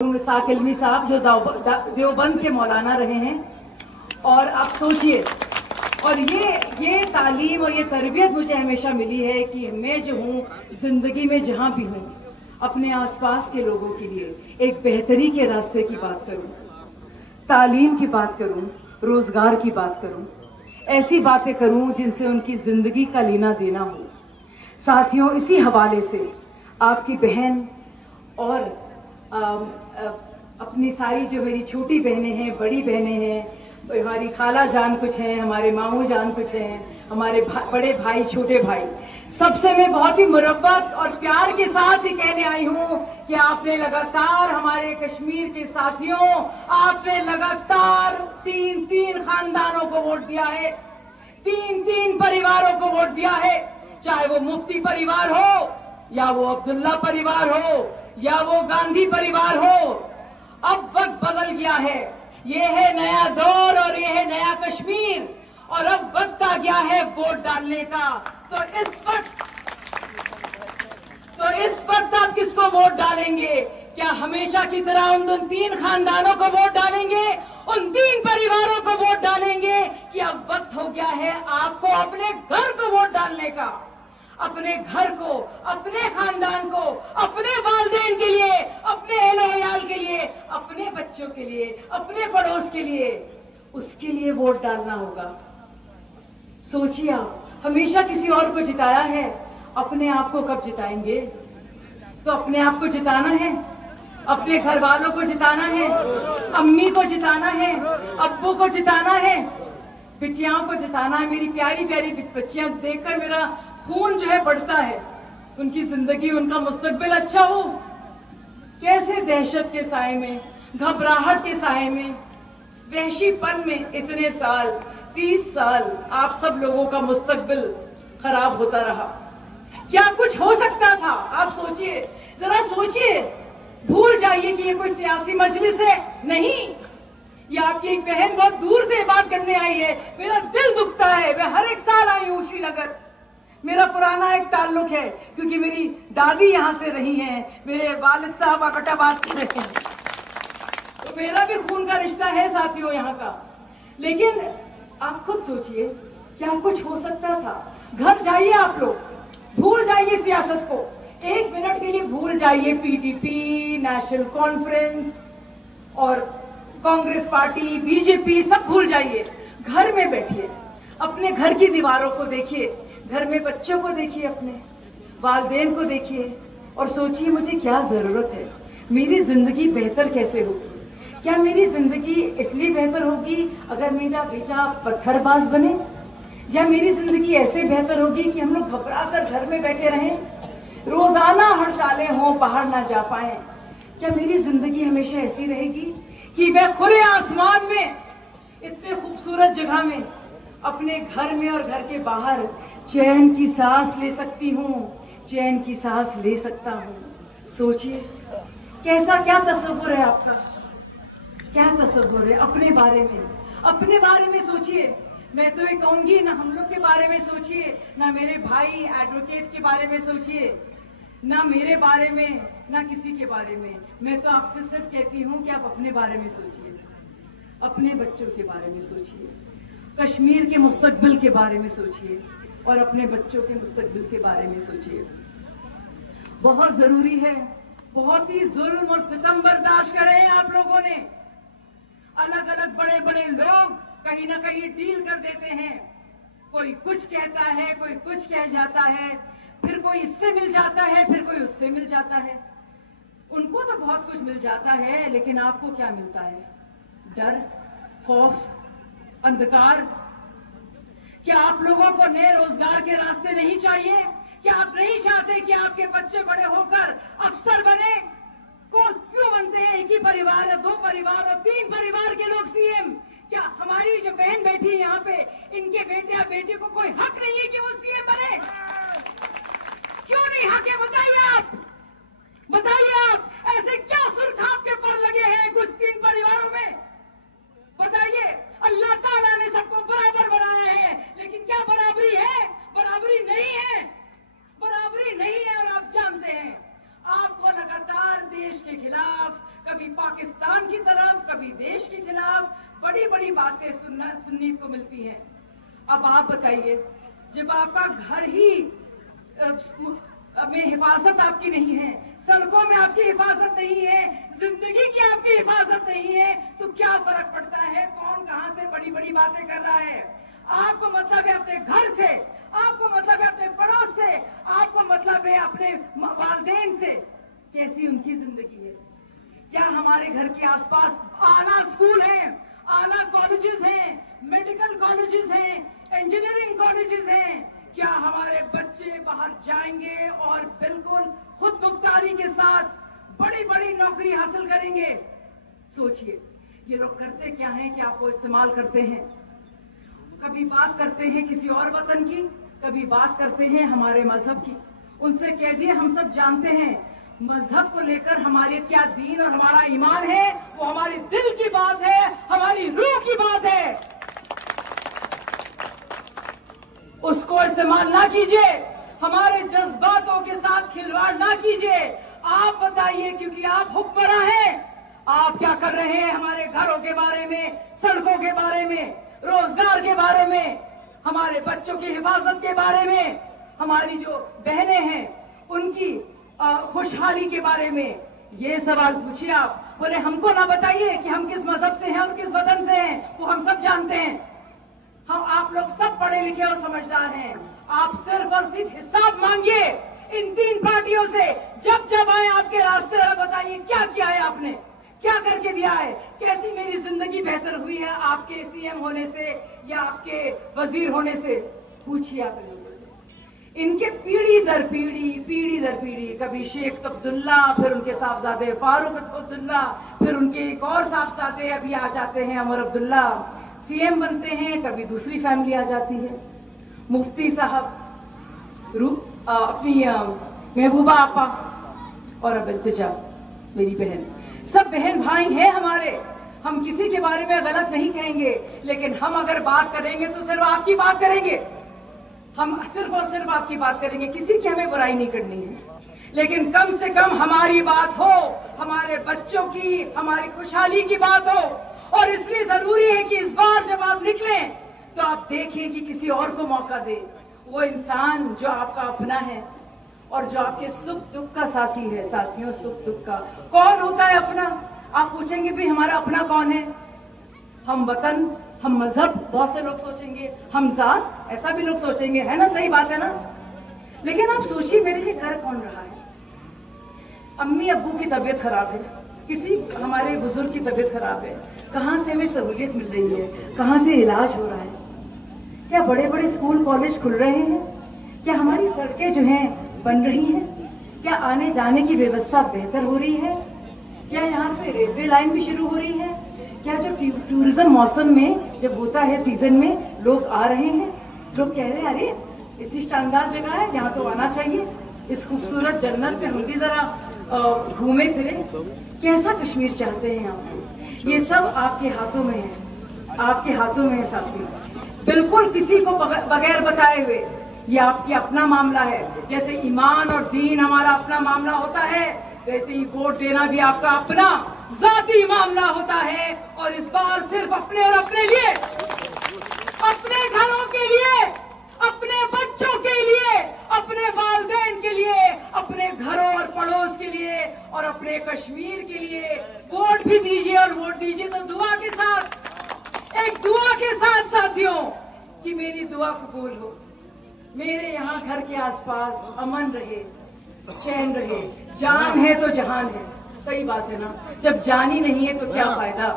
साक इल्मी साहब जो देवबंद के मौलाना रहे हैं। और आप सोचिए, और ये तालीम और ये तरबियत मुझे हमेशा मिली है कि मैं जो हूँ जिंदगी में जहाँ भी हूँ अपने आसपास के लोगों के लिए एक बेहतरी के रास्ते की बात करूँ, तालीम की बात करूँ, रोजगार की बात करूँ, ऐसी बातें करूँ जिनसे उनकी जिंदगी का लेना देना हो। साथियों, इसी हवाले से आपकी बहन और अपनी सारी जो मेरी छोटी बहनें हैं, बड़ी बहनें हैं, हमारी खाला जान कुछ हैं, हमारे मामू जान कुछ हैं, हमारे बड़े भाई, छोटे भाई, सबसे मैं बहुत ही मुरब्बत और प्यार के साथ ही कहने आई हूँ कि आपने लगातार हमारे कश्मीर के साथियों, आपने लगातार तीन खानदानों को वोट दिया है, तीन परिवारों को वोट दिया है, चाहे वो मुफ्ती परिवार हो या वो अब्दुल्ला परिवार हो या वो गांधी परिवार हो। अब वक्त बदल गया है, ये है नया दौर और ये है नया कश्मीर, और अब वक्त आ गया है वोट डालने का। तो इस वक्त आप किसको वोट डालेंगे? क्या हमेशा की तरह उन तीन खानदानों को वोट डालेंगे, उन तीन परिवारों को वोट डालेंगे, कि अब वक्त हो गया है आपको अपने घर को वोट डालने का? अपने घर को, अपने खानदान को, अपने वालिदैन के लिए, अपने अहल-ओ-अयाल के लिए, अपने बच्चों के लिए, अपने पड़ोस के लिए, उसके लिए वोट डालना होगा। सोचिए, आप हमेशा किसी और को जिताया है, अपने आप को कब जिताएंगे? तो अपने आप को जिताना है, अपने घर वालों को जिताना है, अम्मी को जिताना है, अब्बू को जिताना है, बिटियाओं को जिताना है। मेरी प्यारी प्यारी बच्चियां देखकर मेरा खून जो है बढ़ता है, उनकी जिंदगी, उनका मुस्तकबिल अच्छा हो। कैसे दहशत के साए में, घबराहट के साए में, वहशीपन में इतने साल, 30 साल आप सब लोगों का मुस्तकबिल खराब होता रहा। क्या कुछ हो सकता था? आप सोचिए, जरा सोचिए, भूल जाइए कि ये कोई सियासी मजलिस है, नहीं, ये आपकी एक बहन बहुत दूर से बात करने आई है। मेरा दिल दुखता है, मैं हर एक साल आई हूँ श्रीनगर, मेरा पुराना एक ताल्लुक है क्योंकि मेरी दादी यहाँ से रही हैं, मेरे वालिद साहब अकटाबाद से रहे हैं, तो मेरा भी खून का रिश्ता है साथियों यहाँ का। लेकिन आप खुद सोचिए, क्या कुछ हो सकता था? घर जाइए आप लोग, भूल जाइए सियासत को, एक मिनट के लिए भूल जाइए पीटीपी, नेशनल कॉन्फ्रेंस और कांग्रेस पार्टी, बीजेपी, सब भूल जाइए। घर में बैठिए, अपने घर की दीवारों को देखिए, घर में बच्चों को देखिए, अपने वालिदैन को देखिए और सोचिए, मुझे क्या जरूरत है? मेरी जिंदगी बेहतर कैसे होगी? क्या मेरी जिंदगी इसलिए बेहतर होगी अगर मेरा बेटा पत्थरबाज बने? या मेरी जिंदगी ऐसे बेहतर होगी कि हम लोग घबरा कर घर में बैठे रहें, रोजाना हड़तालें हों, बाहर ना जा पाए? क्या मेरी जिंदगी हमेशा ऐसी रहेगी कि मैं खुले आसमान में, इतने खूबसूरत जगह में, अपने घर में और घर के बाहर चैन की सांस ले सकती हूँ, चैन की सांस ले सकता हूँ? सोचिए, कैसा, क्या तस्वुर है आपका? क्या तस्वुर है अपने बारे में? अपने बारे में सोचिए। मैं तो ये कहूंगी, ना हम लोग के बारे में सोचिए, ना मेरे भाई एडवोकेट के बारे में सोचिए, ना मेरे बारे में, ना किसी के बारे में। मैं तो आपसे सिर्फ कहती हूँ कि आप अपने बारे में सोचिए, अपने बच्चों के बारे में सोचिए, कश्मीर के मुस्तकबिल के बारे में सोचिए और अपने बच्चों के मुस्तकबिल के बारे में सोचिए। बहुत जरूरी है, बहुत ही जुल्म और सितम बर्दाश्त करे हैं आप लोगों ने। अलग अलग बड़े बड़े लोग कहीं ना कहीं डील कर देते हैं, कोई कुछ कहता है, कोई कुछ कह जाता है, फिर कोई इससे मिल जाता है, फिर कोई उससे मिल जाता है। उनको तो बहुत कुछ मिल जाता है, लेकिन आपको क्या मिलता है? डर, खौफ, अंधकार। क्या आप लोगों को नए रोजगार के रास्ते नहीं चाहिए? क्या आप नहीं चाहते कि आपके बच्चे बड़े होकर अफसर बने? कौन क्यों बनते हैं एक ही परिवार, 2 परिवार और 3 परिवार के लोग सीएम? क्या हमारी जो बहन बैठी है यहाँ पे, इनके बेटे या बेटी को कोई हक नहीं है कि वो सीएम बने? क्यों नहीं हक है? बताइए आप, बताइए आप, ऐसे क्या सुर्ख आपके पर लगे हैं कुछ 3 परिवारों में? बताइए। अल्लाह ताला ने सबको बराबर बनाया है, लेकिन क्या बराबरी है? बराबरी नहीं है, बराबरी नहीं है। और आप जानते हैं, आपको लगातार देश के खिलाफ, कभी पाकिस्तान की तरफ, कभी देश के खिलाफ बड़ी बड़ी बातें सुनने को मिलती हैं। अब आप बताइए, जब आपका घर ही में हिफाजत आपकी नहीं है, सड़कों में आपकी हिफाजत नहीं है, जिंदगी की आपकी हिफाजत नहीं है, तो क्या फर्क पड़ता है कौन कहां से बड़ी बड़ी बातें कर रहा है? आपको मतलब है अपने घर से, आपको मतलब है अपने पड़ोस से, आपको मतलब है अपने वालिदैन से, कैसी उनकी जिंदगी है। क्या हमारे घर के आसपास आला स्कूल हैं, आला कॉलेजेस हैं, मेडिकल कॉलेजेस हैं, इंजीनियरिंग कॉलेजेस हैं? क्या हमारे बच्चे बाहर जाएंगे और बिल्कुल खुद मुख्तारी के साथ बड़ी बड़ी नौकरी हासिल करेंगे? सोचिए, ये लोग करते क्या हैं कि आपको इस्तेमाल करते हैं। कभी बात करते हैं किसी और वतन की, कभी बात करते हैं हमारे मजहब की। उनसे कह दिए, हम सब जानते हैं मजहब को लेकर हमारे क्या दीन और हमारा ईमान है, वो हमारी दिल की बात है, हमारी रूह की बात है। उसको इस्तेमाल ना कीजिए, हमारे जज्बातों के साथ खिलवाड़ ना कीजिए। आप बताइए, क्योंकि आप हुक्मरां हैं, आप क्या कर रहे हैं हमारे घरों के बारे में, सड़कों के बारे में, रोजगार के बारे में, हमारे बच्चों की हिफाजत के बारे में, हमारी जो बहनें हैं उनकी खुशहाली के बारे में ये सवाल पूछिए आप। बोले हमको ना बताइए कि हम किस मजहब से हैं और किस वतन से हैं, वो हम सब जानते हैं। हम आप लोग सब पढ़े लिखे और समझदार हैं। आप सिर्फ और सिर्फ हिसाब मांगिए इन तीन पार्टियों से। जब जब आए आपके रास्ते, बताइए क्या किया है आपने, क्या करके दिया है, कैसी मेरी जिंदगी बेहतर हुई है आपके सीएम होने से या आपके वजीर होने से? पूछिए आप लोगों से। इनके पीढ़ी दर पीढ़ी, कभी शेख अब्दुल्ला, फिर उनके साहबजादे फारूक अब्दुल्ला, फिर उनके एक और साहबजादे अभी आ जाते हैं अमर अब्दुल्ला, सीएम बनते हैं। कभी दूसरी फैमिली आ जाती है, मुफ्ती साहब, अपनी महबूबा आपा और अब इल्तिजा मेरी बहन, सब बहन भाई हैं हमारे। हम किसी के बारे में गलत नहीं कहेंगे, लेकिन हम अगर बात करेंगे तो सिर्फ आपकी बात करेंगे। हम सिर्फ और सिर्फ आपकी बात करेंगे, किसी की हमें बुराई नहीं करनी है। लेकिन कम से कम हमारी बात हो, हमारे बच्चों की, हमारी खुशहाली की बात हो। और इसलिए जरूरी है कि इस बार जब आप निकलें तो आप देखें कि किसी और को मौका दे। वो इंसान जो आपका अपना है और जो आपके सुख दुख का साथी है। साथियों, सुख दुख का कौन होता है अपना? आप पूछेंगे भी हमारा अपना कौन है? हम वतन, हम मजहब, बहुत से लोग सोचेंगे, हम जात, ऐसा भी लोग सोचेंगे, है ना? सही बात है ना? लेकिन आप सोचिए, मेरे लिए कर कौन रहा है? अम्मी अब्बू की तबीयत खराब है, किसी हमारे बुजुर्ग की तबीयत खराब है, कहाँ से हमें सहूलियत मिल रही है, कहाँ से इलाज हो रहा है? क्या बड़े बड़े स्कूल कॉलेज खुल रहे हैं? क्या हमारी सड़कें जो हैं बन रही हैं? क्या आने जाने की व्यवस्था बेहतर हो रही है? क्या यहाँ पे रेलवे लाइन भी शुरू हो रही है? क्या जो टूरिज्म मौसम में जब होता है, सीजन में लोग आ रहे हैं, लोग कह रहे हैं अरे इतनी शानदार जगह है, यहाँ तो आना चाहिए, इस खूबसूरत जन्नत पे हम भी जरा घूमे फिरे। कैसा कश्मीर चाहते हैं आप? ये सब आपके हाथों में है, आपके हाथों में है साथी। बिल्कुल किसी को बगैर बताए हुए, ये आपकी अपना मामला है। जैसे ईमान और दीन हमारा अपना मामला होता है, वैसे ही वोट देना भी आपका अपना जाती मामला होता है। और इस बार सिर्फ अपने और अपने लिए, अपने घरों के लिए, अपने बच्चों के लिए, अपने वालिदैन के लिए, अपने घरों और पड़ोस के लिए और अपने कश्मीर के लिए वोट भी दीजिए। और वोट दीजिए तो दुआ के साथ, एक दुआ के साथ साथियों, कि मेरी दुआ कबूल हो, मेरे यहाँ घर के आसपास अमन रहे, चैन रहे। जान है तो जहान है, सही बात है ना? जब जान ही नहीं है तो क्या फायदा?